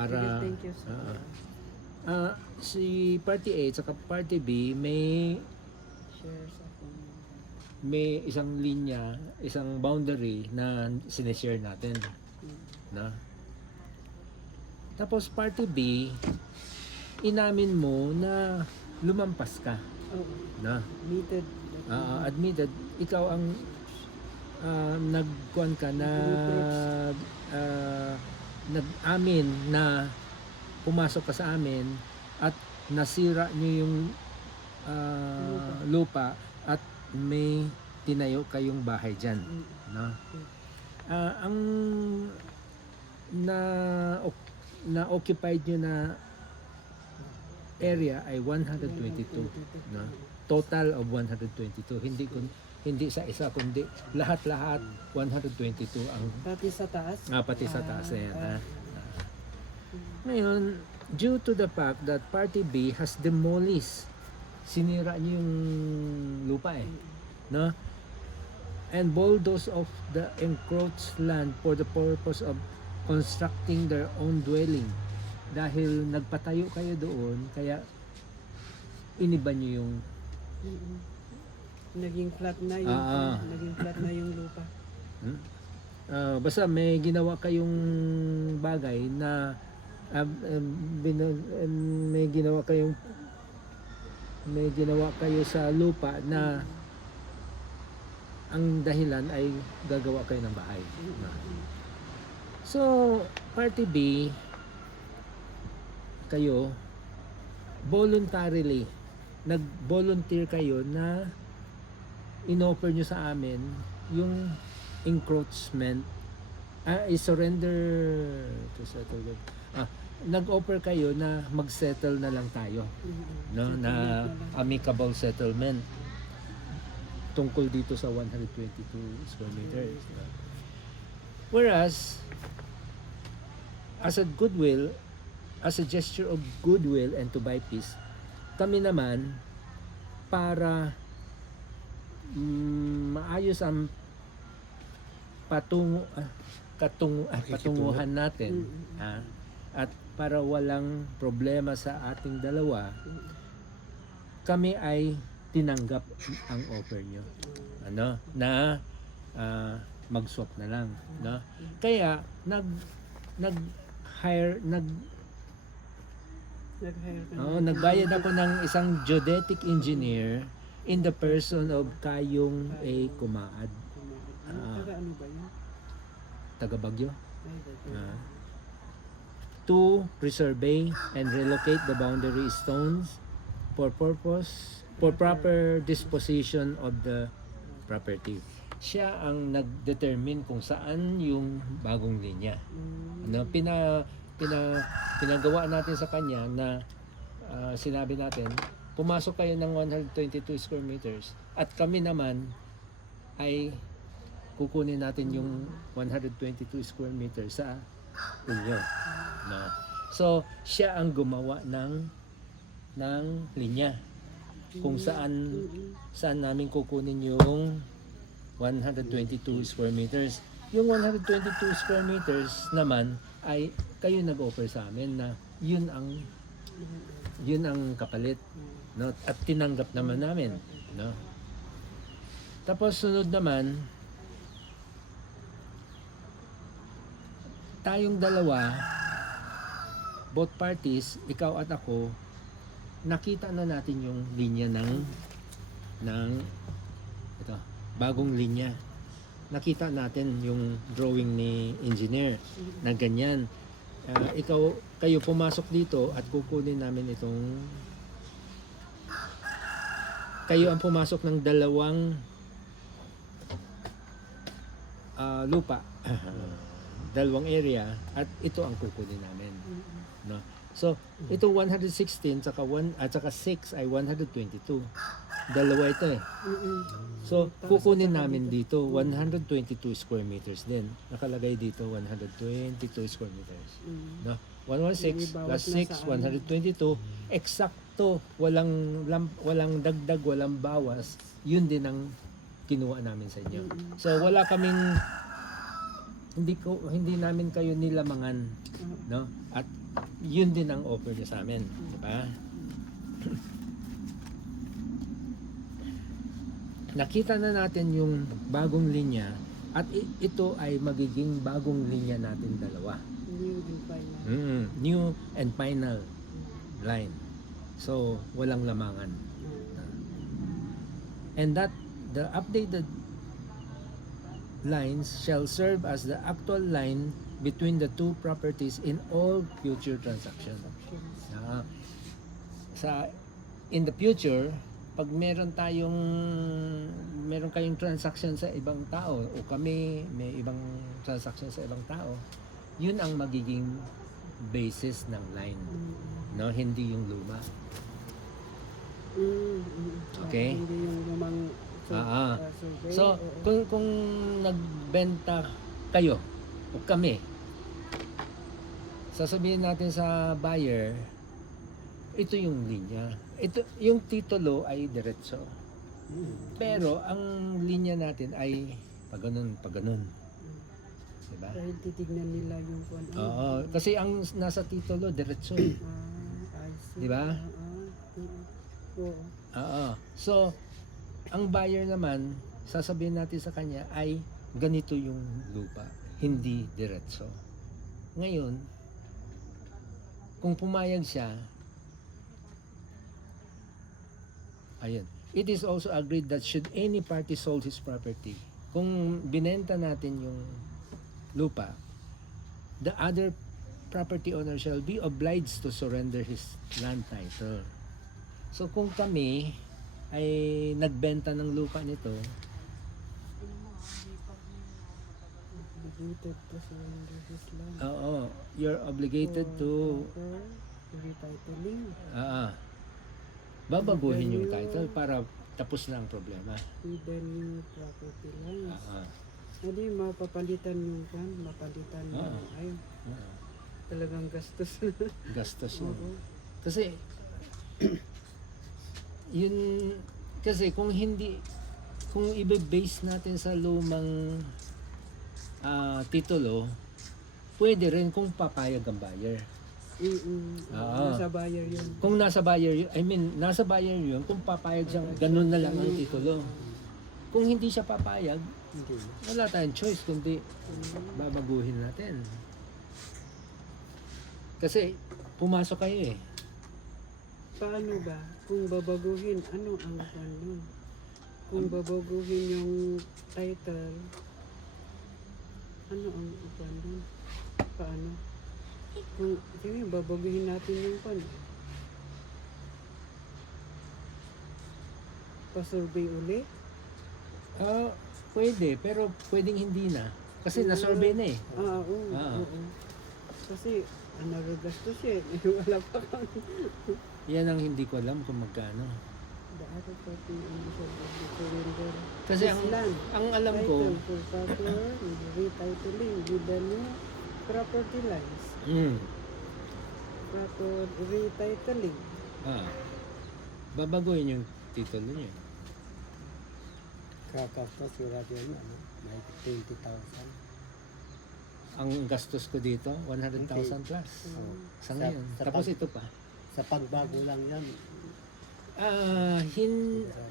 Para Thank you so si Party A at Party B may shares ako. isang linya, isang boundary na sineshare natin, na. Tapos Party B, inamin mo na lumampas ka, Oo. na. Admitted. Admitted, ikaw ang nagkuhan ka na nag-amin na pumasok ka sa amin at nasira niyo yung lupa at may tinayo kayong bahay dyan, no? Ang na occupied nyo na area ay 122, no? Total of 122, hindi sa isa kundi lahat 122 ang Pati sa taas? pati sa taas na yan. Ngayon, due to the fact that Party B has demolished, sinira niyo yung lupa no? And bulldoze of the encroached land for the purpose of constructing their own dwelling. Dahil nagpatayo kayo doon, kaya iniba niyo yung Naging flat na yung naging flat na yung lupa. Basta may ginawa kayong bagay na may ginawa kayo sa lupa na ang dahilan ay gagawa kayo ng bahay. So, Party B, kayo voluntarily nag-volunteer kayo na inoffer nyo sa amin yung encroachment, i-surrender to settle it. Nag-offer kayo na mag-settle na lang tayo, no? Na amicable settlement tungkol dito sa 122 square meters. Whereas, as a gesture of goodwill and to buy peace, kami naman, para maayos ang patunguhan natin, at para walang problema sa ating dalawa, kami ay tinanggap ang offer nyo, na mag-swap na lang, no? Kaya nagbayad ako ng isang geodetic engineer in the person of Kayong A. Kumaad. Taga ano ba yun? Taga Bagyo. To resurvey and relocate the boundary stones for proper disposition of the property. Siya ang nag-determine kung saan yung bagong linya. Pinagawa natin sa kanya na sinabi natin, pumasok kayo ng 122 square meters at kami naman ay kukunin natin yung 122 square meters sa inyo. No? So, siya ang gumawa ng linya kung saan namin kukunin yung 122 square meters. Yung 122 square meters naman ay kayo nag-offer sa amin na yun ang kapalit, no? At tinanggap naman namin, no? Tapos sunod naman, tayong dalawa, both parties, ikaw at ako, nakita na natin yung linya ng ito, bagong linya. Nakita natin yung drawing ni engineer na ganyan. Kayo pumasok dito at kukunin namin itong, kayo ang pumasok ng dalawang lupa, dalawang area, at ito ang kukunin namin, no? So ito 116 saka 6 ay 122. Dalawa ito So kukunin namin dito 122 square meters din. Nakalagay dito 122 square meters. No? 116 plus 6, 122. Eksakto, walang dagdag, walang bawas. Yun din ang kinuha namin sa inyo. So wala kaming hindi namin kayo nilamangan, no? At yun din ang offer niya sa amin, di ba? Nakita na natin yung bagong linya at ito ay magiging bagong linya natin dalawa. New and final. New and final line. So, walang lamangan. And that the updated lines shall serve as the actual line between the two properties in all future transactions. Ah, sa in the future, pag meron kayong transaction sa ibang tao o kami may ibang transaction sa ibang tao, yun ang magiging basis ng line, no? Hindi yung luma. Okay? Hindi yung lumang survey. So, kung nagbenta kayo o kami, sasabihin natin sa buyer, ito yung linya. Ito, yung titulo ay diretso. Pero ang linya natin ay pag ganun. Diba? Dahil titignan nila yung kung ano. Oo, kasi ang nasa titulo diretso. Eh. I see. Diba? Oo. Oo. So, ang buyer naman, sasabihin natin sa kanya ay ganito yung lupa, hindi diretso. Ngayon, kung pumayag siya, ayun. It is also agreed that should any party sold his property, kung binenta natin yung lupa, the other property owner shall be obliged to surrender his land title. So kung kami ay nagbenta ng lupa nito, Obligated to surrender his land. you're obligated to retitling. babaguhin yung title para tapos na ang problema. With the new property lines. Hindi mapapalitan yung kan, mapalitan yung ay talagang gastos. Gastos yun. Oo. Kasi yun, kasi kung ibe-base natin sa lumang titulo, pwede rin kung papayag ang buyer. Nasa buyer yun. Kung nasa buyer yun, nasa buyer yun, kung papayag siyang ganun na lang ang titulo. Kung hindi siya papayag, wala tayong choice kundi babaguhin natin. Kasi pumasok kayo eh. Paano ba? Kung babaguhin, ano ang ano? Kung babaguhin yung title, ano ang ano? Paano? Kung sige, babaguhin natin yung pan. Pa-survey uli? Pwede, pero pwedeng hindi na. Kasi na-survey na eh. Oo. Kasi, nagagastos siya eh. Wala pa kang... Yan ang hindi ko alam kung magkano. The other party shall be surrender. Kasi His land, ang alam ko, title for proper retitling with the new property lines. Proper retitling. Babaguhin yung titulo niyo. Kakastos surat yun, may 20,000. Ang gastos ko dito, 100,000 plus. Sa ngayon. Tapos ito pa. Sa pagbago lang yan.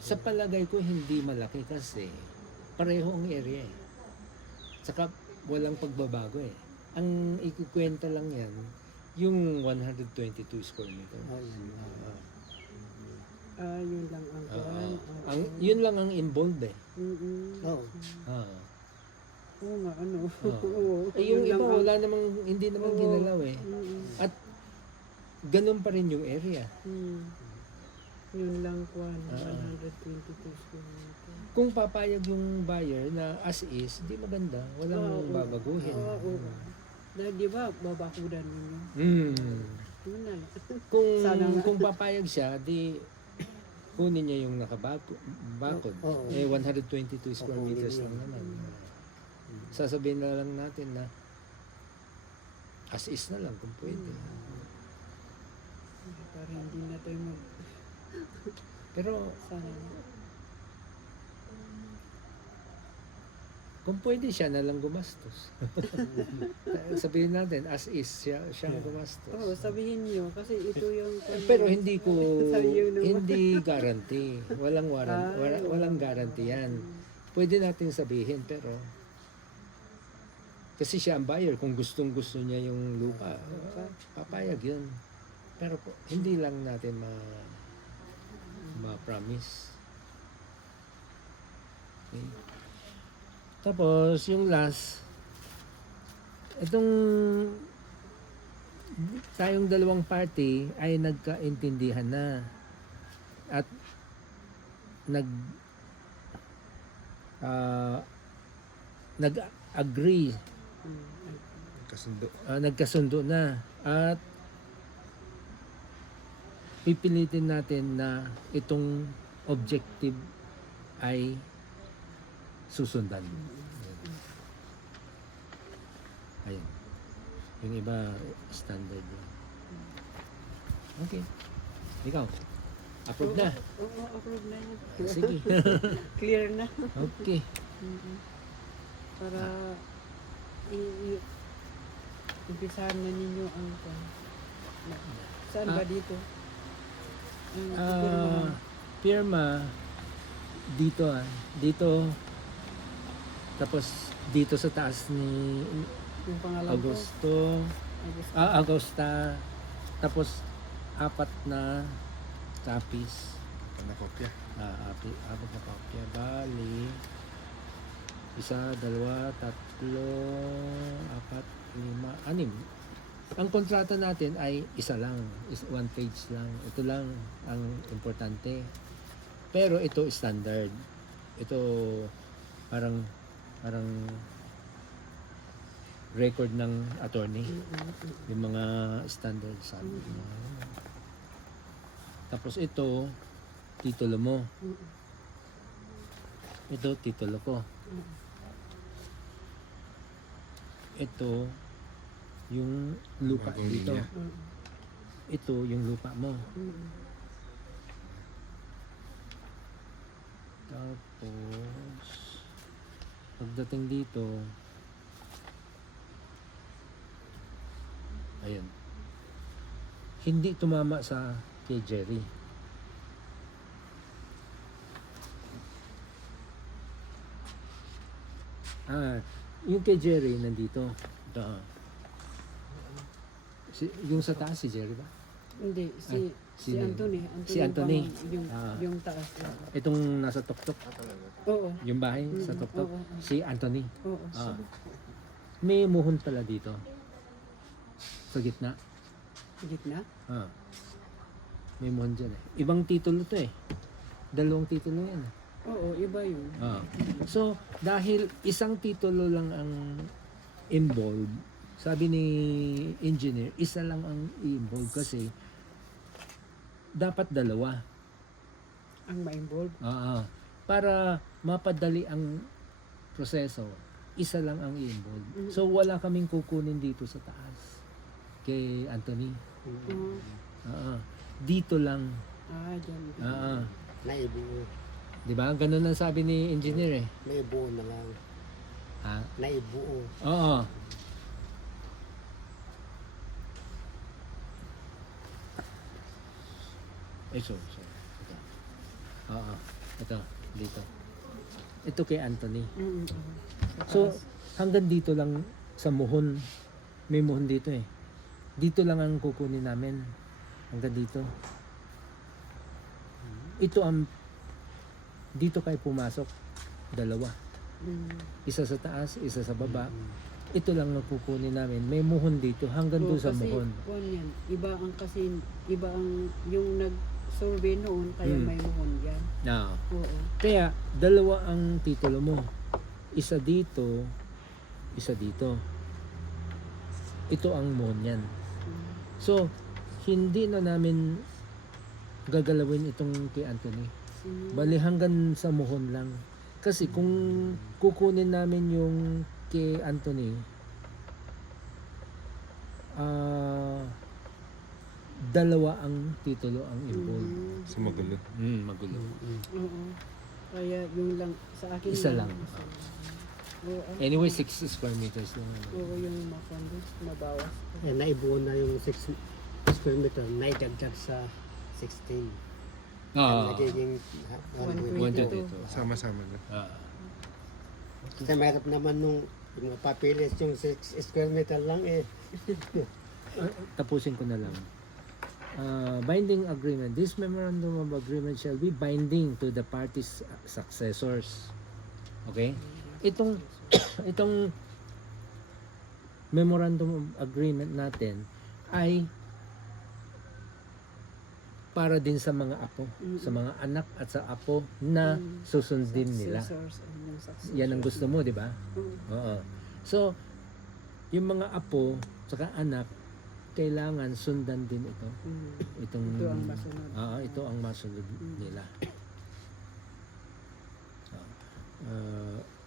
Sa palagay ko hindi malaki kasi pareho ang area eh. Saka walang pagbabago eh. Ang ikikwenta lang yan, yung 122 square meter. Yun lang ang kuhan. Yun lang ang involved eh. Oo. Oo nga, ano. Yung Yun iba lang wala namang, hindi namang ginalaw eh. At ganun pa rin yung area. Yun lang kuhan, 122 square meter. Kung papayag yung buyer na as is, di maganda. Walang babaguhin. Oo. Dahil di ba, babakudan ninyo. Yun na lang. Sana nga. Kung papayag siya, di kunin niya yung nakabakod. Oo. 122 square meters lang naman. Sasabihin na lang natin na as is na lang kung pwede. Para hindi na tayo Pero sana. Kung pwede siya na lang gumastos. Sabihin natin, as is, siya ang gumastos. Oo, sabihin niyo kasi ito yung Pero hindi ko, Sabihin naman. hindi guarantee. Walang guarantee yan. Pwede natin sabihin, pero kasi siya ang buyer. Kung gustong gusto niya yung lupa, papayag yun. Pero hindi lang natin ma-promise. Okay. Tapos, yung last, itong tayong dalawang party ay nagkaintindihan na at nag-agree, nagkasundo na at pipilitin natin na itong objective ay susundan. Ayun. Yung iba standard. Okay. Ikaw. Approve na. Oo, approve na yun. Sige. Clear na. Okay. Para umpisahan na ninyo ang saan ba dito? Ang Pirma dito dito tapos dito sa taas ni yung pangalan Augusto ko. Augusta tapos 4 na copies Panakopya. apat na kopya bali 1, 2, 3, 4, 5, 6 ang kontrata natin ay isa lang, is 1 page lang. Ito lang ang importante. Pero ito standard. Ito parang record ng attorney. Yung mga standard sabi. Tapos ito titulo mo. Ito titulo ko. Ito yung lupa Bagong dito. linya. Ito yung lupa mo. Tapos pagdating dito ayun. Hindi tumama sa kay Jerry. Yung kay Jerry nandito. Ito. Yung sa taas si Jerry ba? Hindi, si sino yun? Anthony. Si Anthony. Yung taas. Itong nasa tuktok. Oo. Yung bahay sa tuktok. oo. Si Anthony. Oo. May muhon pala dito. Sa gitna. Gitna? May muhon dyan eh. Ibang titulo to eh. 2 titulo yan eh. Oo, iba yun. So, dahil isang titulo lang ang involved, sabi ni engineer, isa lang ang involved kasi dapat 2. Ang ma-involve. Para mapadali ang proseso, isa lang ang i-involved. So, wala kaming kukunin dito sa taas kay Anthony. Dito lang. Dyan. Naibuo. Di ba? Ganun ang sabi ni engineer eh. Naibuo na lang. Naibuo. Oo. So. Ito. Ito. Dito. Ito kay Anthony. So, hanggang dito lang sa muhon. May muhon dito eh. Dito lang ang kukunin namin. Hanggang dito. Ito ang dito kayo pumasok. 2. Isa sa taas, isa sa baba. Ito lang ang kukunin namin. May muhon dito hanggang doon sa muhon. Yan. Iba ang yung nag-survey noon kaya may muhon yan. Oo. Kaya 2 ang titulo mo. Isa dito, isa dito. Ito ang muhon yan. So, hindi na namin gagalawin itong kay Anthony. Bali hanggang sa muhon lang. Kasi kung kukunin namin yung kay Anthony, 2 ang titulo ang involved. So magulo. Magulo. Oo. Kaya yung lang sa akin Isa lang. Oo, Anyway, 6 square meters lang. oo, yung makondo, mabawas. Eh, naibuo na yung 6 square meter, naidagdag sa 16. Ah, Nagiging 122. 122. Sama-sama na. Ah. Kasi mahirap naman nung yung papilis yung 6 square meter lang eh. Tapusin ko na lang. Binding agreement. This memorandum of agreement shall be binding to the parties' successors. Okay? Itong memorandum of agreement natin ay para din sa mga apo, sa mga anak at sa apo na susundin nila. Successors and yung successors. Yan ang gusto mo, di ba? Oo. Oo. So, yung mga apo saka anak kailangan sundan din ito. Itong Ito ang masunod. ito ang masunod nila.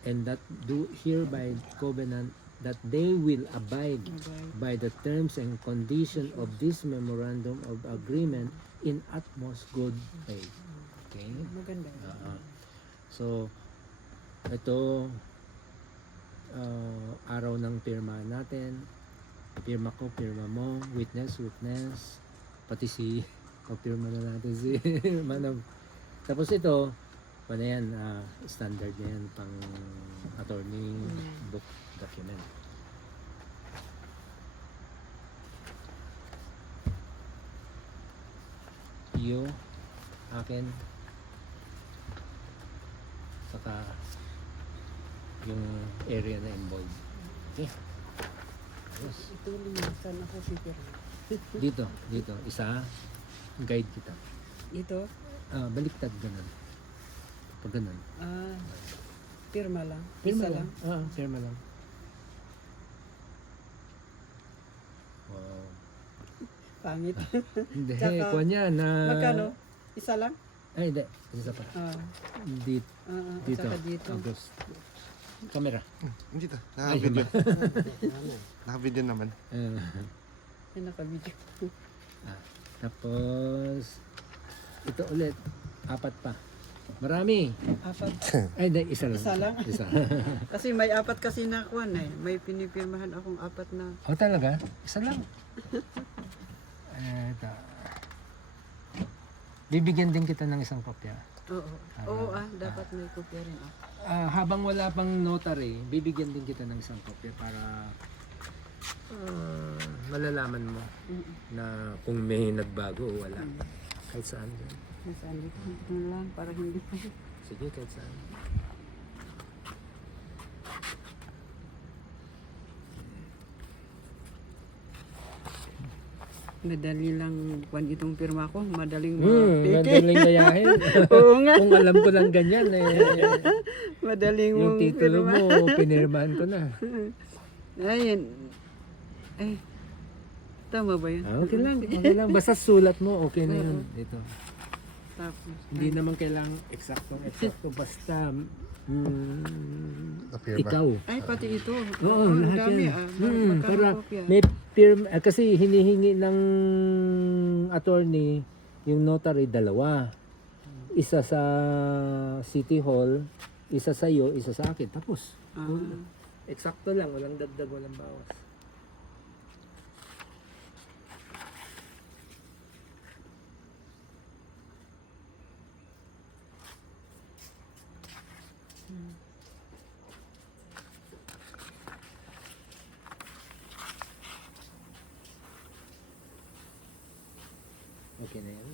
And that do hereby covenant that they will abide by the terms and condition of this memorandum of agreement in utmost good faith. Okay? Maganda. So, ito araw ng pirma natin. Pirma ko, pirma mo, witness, pati si pirma na natin si Manav. Tapos ito, ano yan, standard na yan pang attorney book document. Iyo, akin, saka yung area na involved. Okay. Yes. Ito linisan ako si Pirma. Dito, isa, guide kita. Ito, Baliktad ganun. Pag ganun. Pirma lang. Pirma Isa lang. Pirma lang. Wow. Pangit. Hindi, Tsaka, kuha niya na... Magkano? Isa lang? Ay, hindi. Isa pa. Dito. Dito. Tsaka dito. August. Camera. Dito. Ay, Naka-video. Ano? Naka-video naman. Ay, naka-video. Tapos, ito ulit. 4 pa. Marami. Apat. Ay, hindi. Isa lang. Isa lang? Isa. Kasi may apat kasi na kuwan eh. May pinipirmahan akong apat na. Oh, talaga? Isa lang. Ito. Bibigyan din kita ng isang kopya. Oo. Oo dapat may kopya rin ako. Habang wala pang notary, bibigyan din kita ng isang kopya para malalaman mo na kung may nagbago o wala. Kahit saan din. Nasaan dito lang para hindi pa. Sige, kahit saan. Madali lang kuwan itong pirma ko. Madaling mapiki. Madaling gayahin. Oo nga. Kung alam ko lang ganyan, Madaling yung mong titulo pirma. mo, pinirmahan ko na. Ayan. Ay. Tama ba yun? Okay lang, okay lang. Basta sulat mo, okay na yun. Ito. Tapos. Hindi naman kailangang eksakto. Basta Appear ba? ikaw. Ay, pati ito. Oo, Ang lahat dami yan. Magkano Para kopya? may firm, kasi hinihingi ng attorney yung notary 2. Isa sa City Hall, isa sa iyo, isa sa akin. Tapos, eksakto lang, walang dagdag, walang bawas. Okay na yan.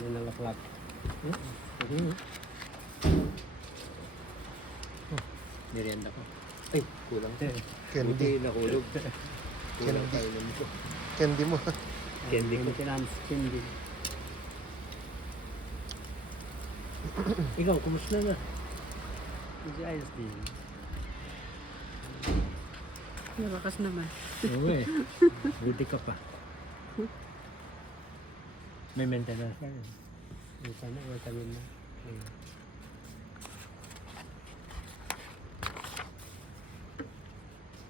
May nalaklak. Merienda ko. Ay, kulang. Candy. Buti nahulog. Kulang tayo nito. Candy mo. Candy ko. Maintenance candy. Ikaw, kumusta na? Hindi ayos din. Malakas naman. Oo eh. Buti ka pa. May maintenance ka rin. Sana, vitamin na.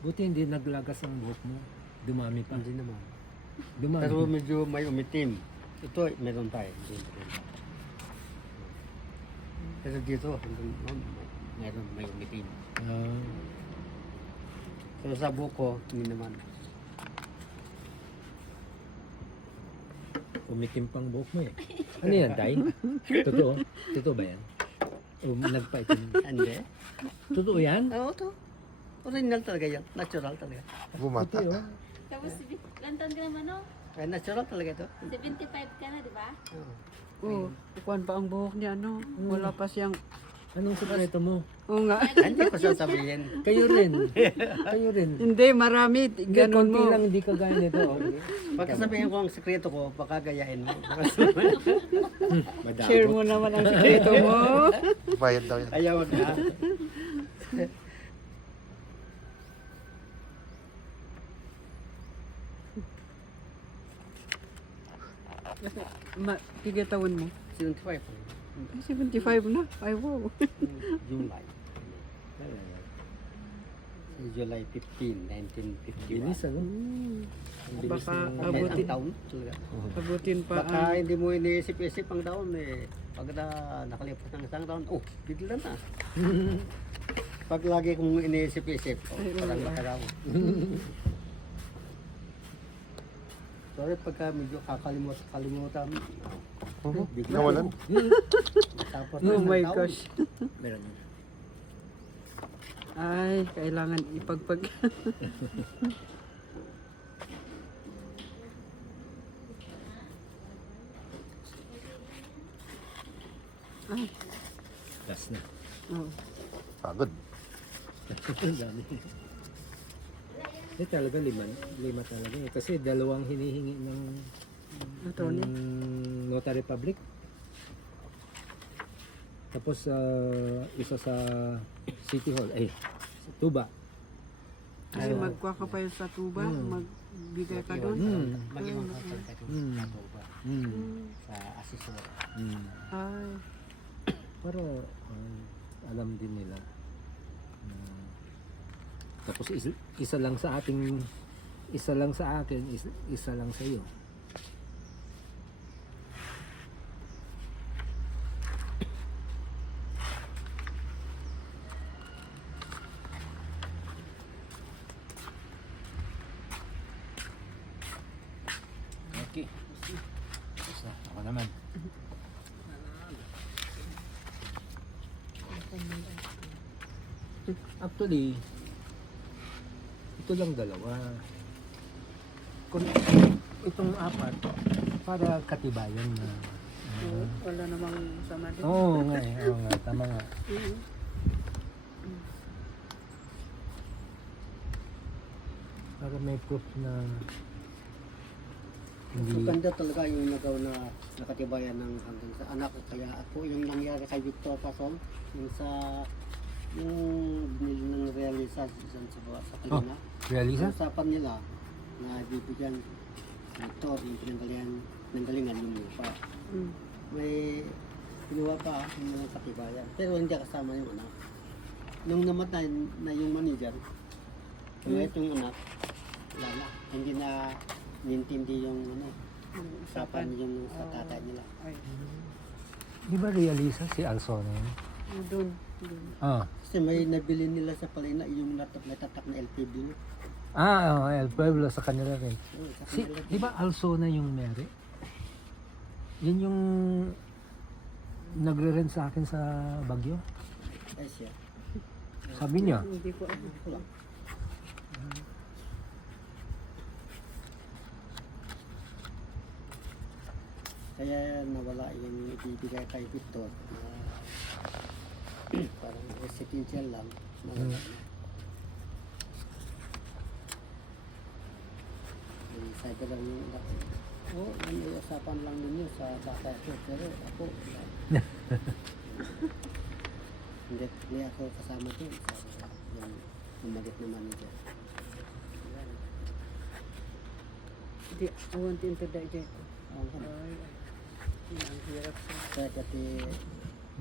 Buti hindi naglagas ang buhok mo. Dumami pa. Hindi naman. Dumami. Pero medyo may umitim. Ito, meron pa eh. Hindi meron pa. Pero dito, meron may umitim. Ah. Pero sa buko, hindi naman. Umitim pang buhok mo eh. Ano yan, Tay? Totoo? Totoo ba yan? O nagpaitim? Hindi. Totoo yan? Oo, to. Original talaga yan. Natural talaga. Bumata. Puti oh. Tapos, ilan taon ka naman, no? Ay, natural talaga to. 75 ka na, di ba? Oo. Oh, kuwan pa ang buhok niya, no? Wala pa siyang... Anong sekreto mo? Oo nga. Hindi ko sasabihin. Kayo rin. Kayo rin. Hindi, marami. Hindi, Ganun konti mo. lang hindi kagaya nito. Oh. Pagka sabihin ko ang sekreto ko, baka gayahin mo. Share mo naman ang sikreto mo. Bayad daw yan. Ayaw wag na. Tigatawan mo. 75. Ay, 75 na. Ay, wow. July. Sa July 15, 1951. Bilis ano? Ang bilis Baka ng- Ang abutin, taon talaga. abutin pa Baka ang... hindi mo iniisip-isip ang taon eh. Pag nakalipas ng isang taon, oh, bigla na. Pag lagi kong iniisip-isip, oh, parang makaraw. Sorry pagka medyo kalimutan. Bigla. Nawalan. Tapos Oh isang my taon, gosh. Meron yun. Ay, kailangan ipagpag... Ay, Last na. oh. Pagod. Ang dami. Eh talaga lima talaga eh. Kasi dalawang hinihingi ng Attorney. Notary Public. Tapos isa sa City Hall. Ay, sa Tuba. Kasi magkuha ka pa yun sa tuba, magbigay ka doon. maging makakal ka doon sa tuba, sa asesor. Ay, Para alam din nila. Tapos isa lang sa ating isa lang sa akin, isa lang sa iyo. Okay. Tapos na. Ako naman. Actually, ito lang dalawa. Kung itong apat, para katibayan na. wala namang sama doon. Oo nga eh, oo nga, tama nga. Para may proof na So, hindi. ganda talaga yung nagaw na nakatibayan ng hanggang sa anak ko. Kaya ako yung nangyari kay Victor Pasol, yung sa yung binili ng realisa dyan sa Kalina. Realisa? Ang usapan nila na bibigyan si Victor yung pinanggalingan yung lupa. May kinuha pa yung katibayan. Pero hindi kasama yung anak. Nung namatay na yung manager, kumayat yung anak, wala na. Hindi na nintindi yung usapan yung sa tatay nila. Ay, Di ba realisa si Alsona yun? doon. Ah. Kasi may nabili nila sa Palina yung natatak na LPB. El Pueblo sa kanila rin. Si, di ba Alsona yung Mary? Yan yung nagre-rent sa akin sa Baguio. Ay siya. Sabi niya, Hindi ko alam. Wala. Kaya nawala yung ibibigay kay Victor. Parang residential lang. Nawala na. Sabi lang yung may usapan lang ninyo sa tatay ko. Pero ako, wala. Hindi ako kasama doon. Sabi yung umalit na manager. Wala na. Hindi, I want to enter that jet. Ang Ay, Ang hirap sa... Kaya kasi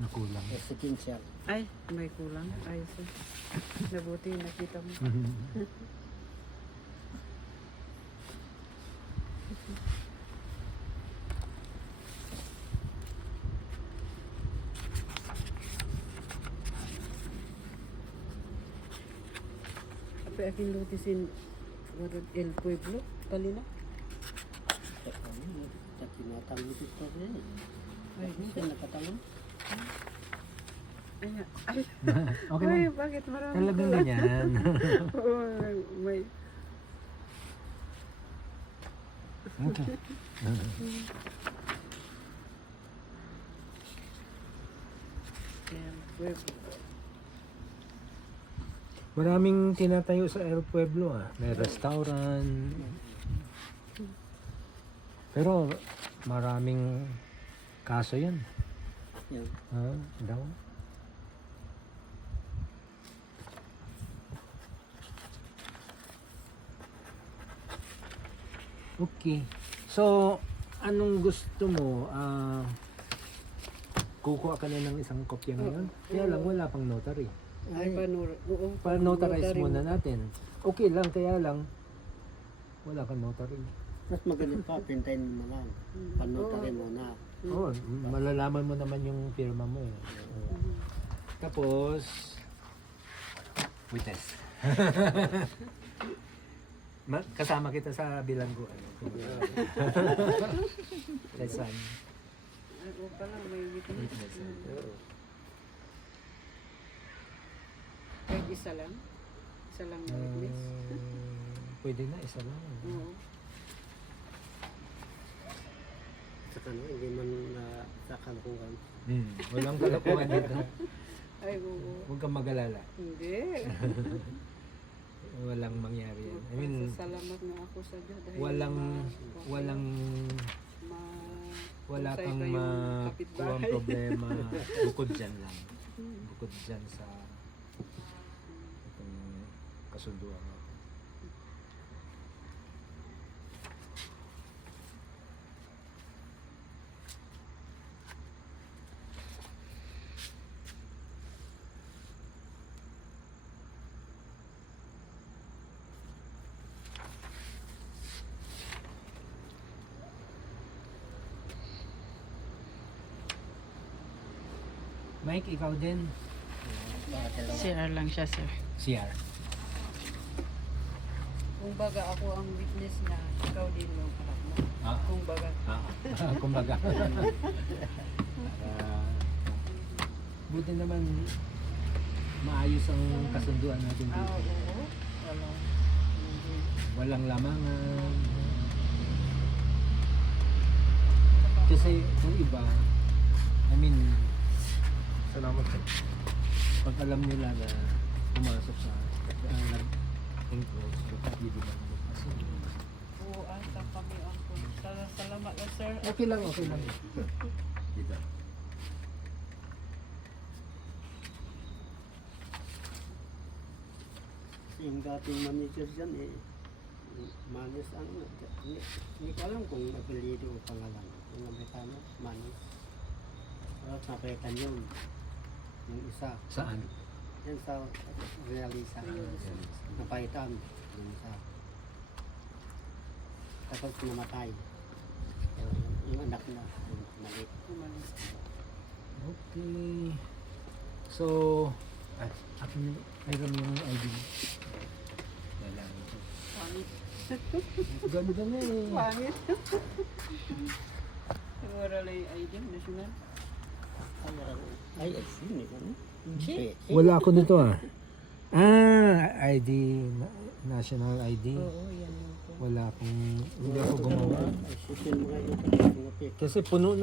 Nakulang. residential. Ay, may kulang. Ay, so. Nabuti, nakita mo. Apa aking lutisin warag El Pueblo, palina? Kaya kami, sa tinatang dito rin. Ay, Hindi ka nakatanong. ay, ay, Okay ay, lang. bakit marami Talagang kulang? ganyan. Oo, may... Okay. El Pueblo. Maraming tinatayo sa El Pueblo ah. May restaurant. Pero maraming kaso yan. Yan. Daw. Okay. So, anong gusto mo? Kukuha ka na ng isang kopya ngayon? Kaya lang, wala pang notary. Ay, oo. Pa-notarize muna natin. Okay lang, kaya lang, wala kang notary. Mas maganda pa, pintayin mo lang. Panotarin mo na. Oo, malalaman mo naman yung firma mo eh. Tapos, witness. Kasama kita sa bilangguan. Lesson. Ay, oo pala, may witness. Kahit isa lang? Isa lang na witness? Pwede na, isa lang. Oo. Sa kanila, hindi man sa kampungan. Walang kalokohan dito. Ay, oo. Huwag kang mag-alala. Hindi. Walang mangyari yan. I mean, Salamat nga ako sa Diyos dahil walang wala kung sa kang iba yung makuha kapitbahay. problema bukod dyan lang. Bukod dyan sa itong kasunduan natin. Mike, ikaw din. CR lang siya, sir. CR. Kung baga ako ang witness na ikaw din yung anak mo. Ah. Kung baga. Kumbaga. Buti naman maayos ang kasunduan natin dito. Oo. Walang. Walang lamangan. Kasi yung iba, I mean, salamat po. Pag alam nila na pumasok sa enclosed, hindi ba kasi Oo, asa kami ako. Salamat na, sir. okay lang, okay lang. Dito. Yung dating manager dyan Manis ang hindi ko alam kung apelido o pangalan. Yung Amerikano, Manis. Pero napalitan yun. Yung isa. Saan? Yan sa Realisa. Napalitan. Yung isa. Tapos namatay. Yung anak na. Yung maliit. Okay. So, akin mayroon yung ID. Kailangan ito. Pangit. Ganda na eh. Pangit. Siguro lang yung ID, national. Ay, sino yun? Wala ako nito ah. ID, national ID. Oo, yan yung po. Wala akong, hindi ako gumawa. Ay, sino mga yun? Kasi puno na.